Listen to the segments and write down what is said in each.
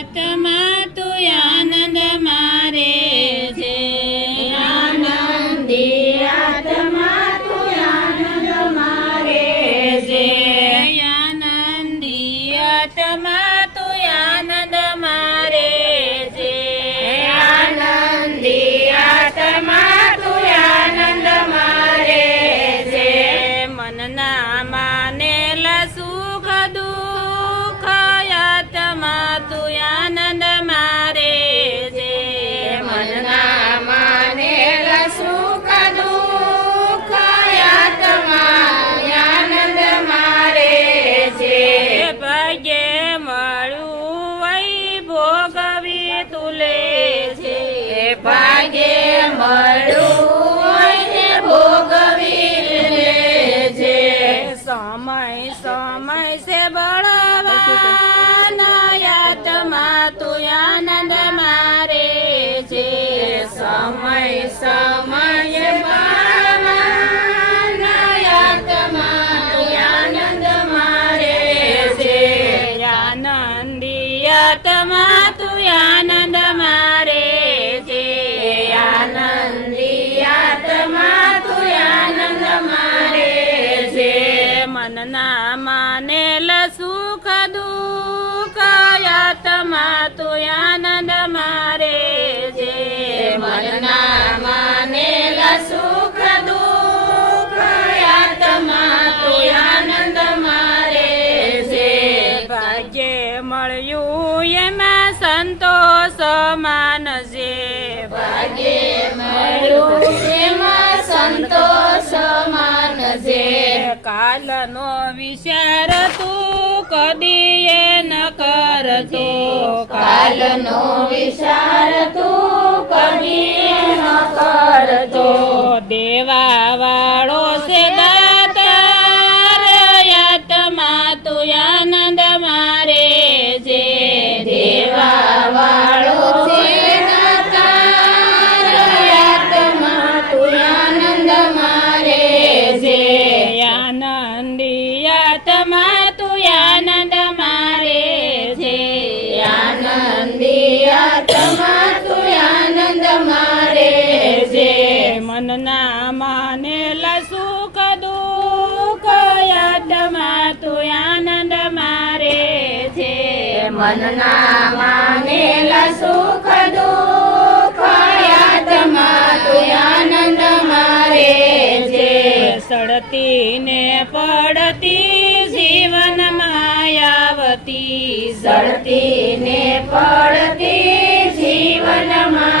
આત્મા તુલે છે ભાગે ભાગે મળ્યું એમાં સંતોષ માનજે કાલનો વિચાર તું કદીએ ન કરતો. કાલનો વિચાર તું મનના માનેલા સુખ દુઃખ યાદમાં તું આનંદ મારે છે. મનના માને સુખ દુઃખ યાદમાં તું આનંદ મારે છે. સડતી ને પડતી જીવન માયાવતી. સડતી ને પડતી જીવન માયાવતી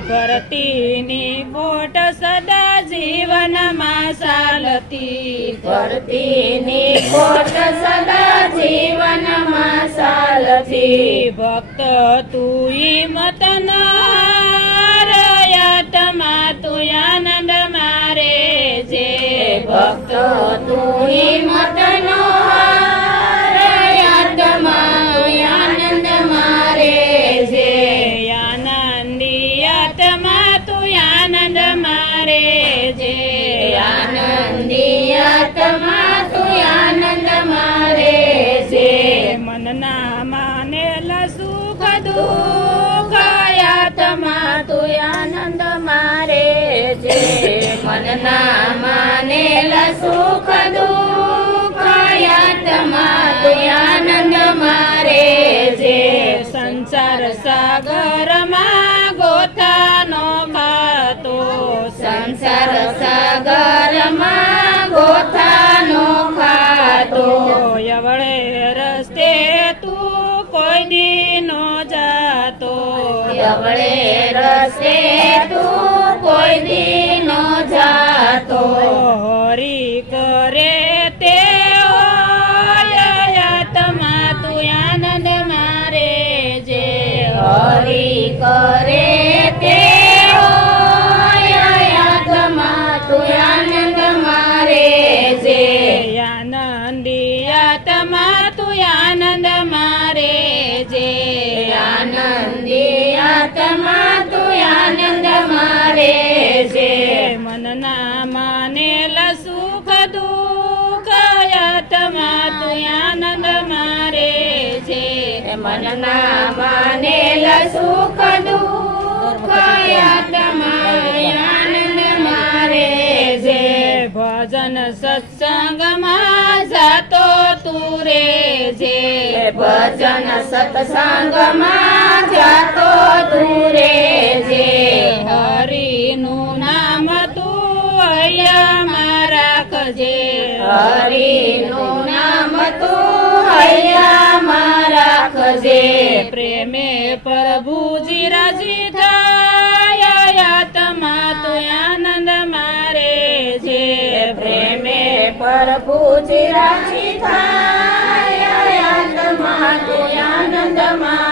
ભરતી ની બોટ સદા જીવનમાં ચાલતી. ભરતીની ની સદા જીવનમાં ચાલતી. ભક્ત તું મત આત્મા મારે જે આનંદી આત્મા તું આનંદ મારે જે. મનના માનેલા સુખ દુઃખ આત્મા આનંદ મારે છે મનના માનેલા સુખ દુઃખ આનંદ મારે છે સંસાર સાગરમાં સંસાર સાગરમાં ગોથાનો ખાતો યવળે રસ્તે તું કોઈ દી નો જાતો યવળે રસ્તે તું કોઈ દી નો જાતો માં આનંદ મારે છે. મનના માનેલ સુખ દુઃખ આનંદ મારે છે. ભજન સત્સંગમાં જાતો તું રે છે ભજન સત્સંગમાં જાતો તું રે છે. હરિનું નામ તું મારા કજે હરિનું નામ તું હૈયામાં રાખજે. પ્રેમે પ્રભુજી રાજી થાય તમા તો આનંદ મારે છે. પ્રેમે પ્રભુજી રાજી થાય આનંદ મારે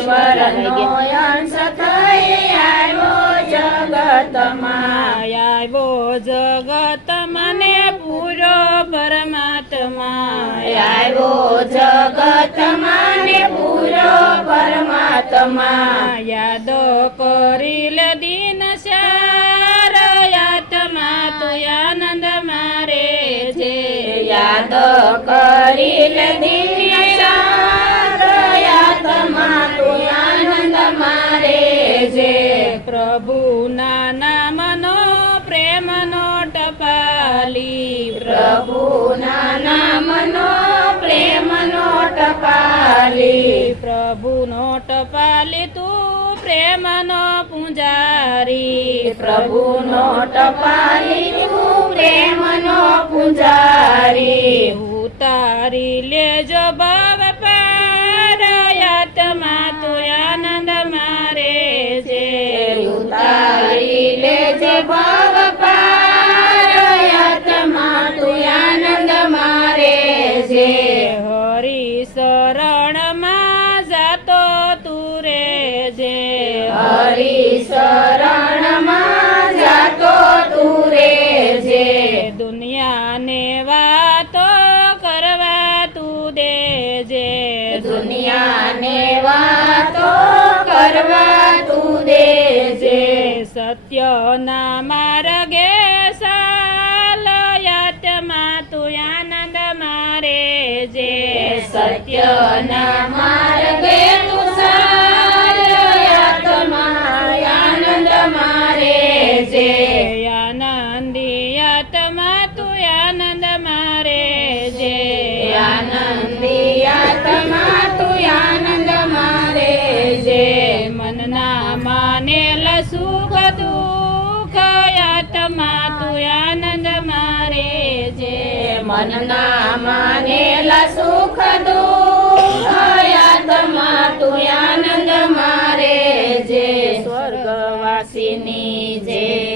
ઈશ્વરનો અંશ થઈ આવ્યો જગતમાં આવ્યો જગત મને પૂરો પરમાત્મા આવ્યો જગતમાં ને પૂરો પરમાત્મા યાદ કરી લે દિન સાર આત્મા તો આનંદ મારે છે યાદ કરી લે આત્મા મારે છે પ્રભુના નામનો પ્રેમનો ટપાલી. પ્રભુના નામનો પ્રેમનો ટપાલી. પ્રભુનો ટપાલી તું પ્રેમનો પૂંજારી. પ્રભુનો ટપાલી તું પ્રેમનો પૂજારી. ઉતારી લેજો ભાવ ઉતારી લેજે ભાવ છે સત્યના માર્ગે સાલ આત્મા તું આનંદ મારે જે સત્યના માર્ગે તું ચાલ, આનંદ મારે છે મનના માનેલા સુખ દુઃખ આત્મા તું આનંદ મારે જે સ્વર્ગવાસીની જય